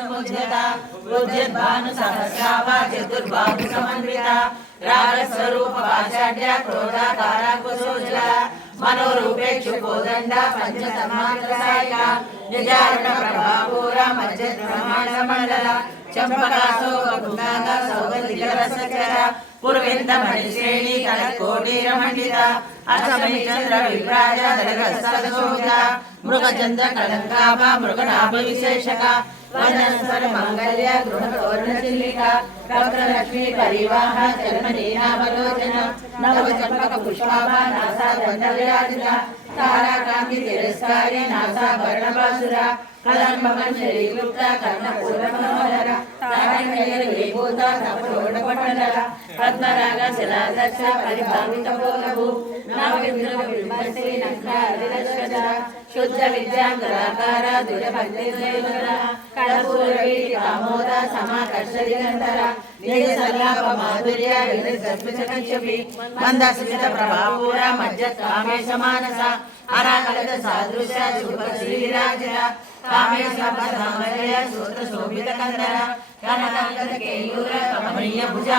समुज्झता उज्जद्भानु सहस्राभा चतुर्बाहु समन्विता रागस्वरूप वाचाढ्या क्रोधाकारा कुसोज्ज्वला मनोरूपेक्षु कोदंडा पंचतन्मात्रसायिका निजारुण प्रभापूरा मज्जद्ब्रह्मांड मंडला चंपकासो गुंगागा सौगंधिकरसचरा पूर्वेंद मणिश्रेणी कनकोटीरमंडिता असमी चंद्र विभ्राजा दलगस्तशोभिता मृगचंद्र कलंकाभा मृगनाभ विशेषका वनस्वर मंगल्य गृहतोरणचिल्लिका रत्नलक्ष्मी परिवाह जन्मनीनावलोचन नवचंपक पुष्पाभा NASA दंडविराजिता ताराकांति तिरस्कारी NASA वर्णपासुरा कदम्बमंजरी Gupta कर्णपूर्णमनोहरा तारण्यविभूता तपोडपटला पद्मराग शिलादक्ष परिभावितपोलभू नवविद्रुमबिंबश्री नक्रादिलश्वरा शुद्ध विद्यांगराकारा दुरभक्तिर्देवरा कळपूरवीति कामोदा समाकर्षदिगंधरा निज सल्लाप माधुर्य विनिर्जस्मिचकच्छपि मंदस्मित प्रभापूरा मज्जत् कामेश मानसा अनाकलित सादृश शुभ श्रीराजिता कामेश पदामलय सूत्र शोभित कंदरा कनकंकत केयूर कमनीय भुजा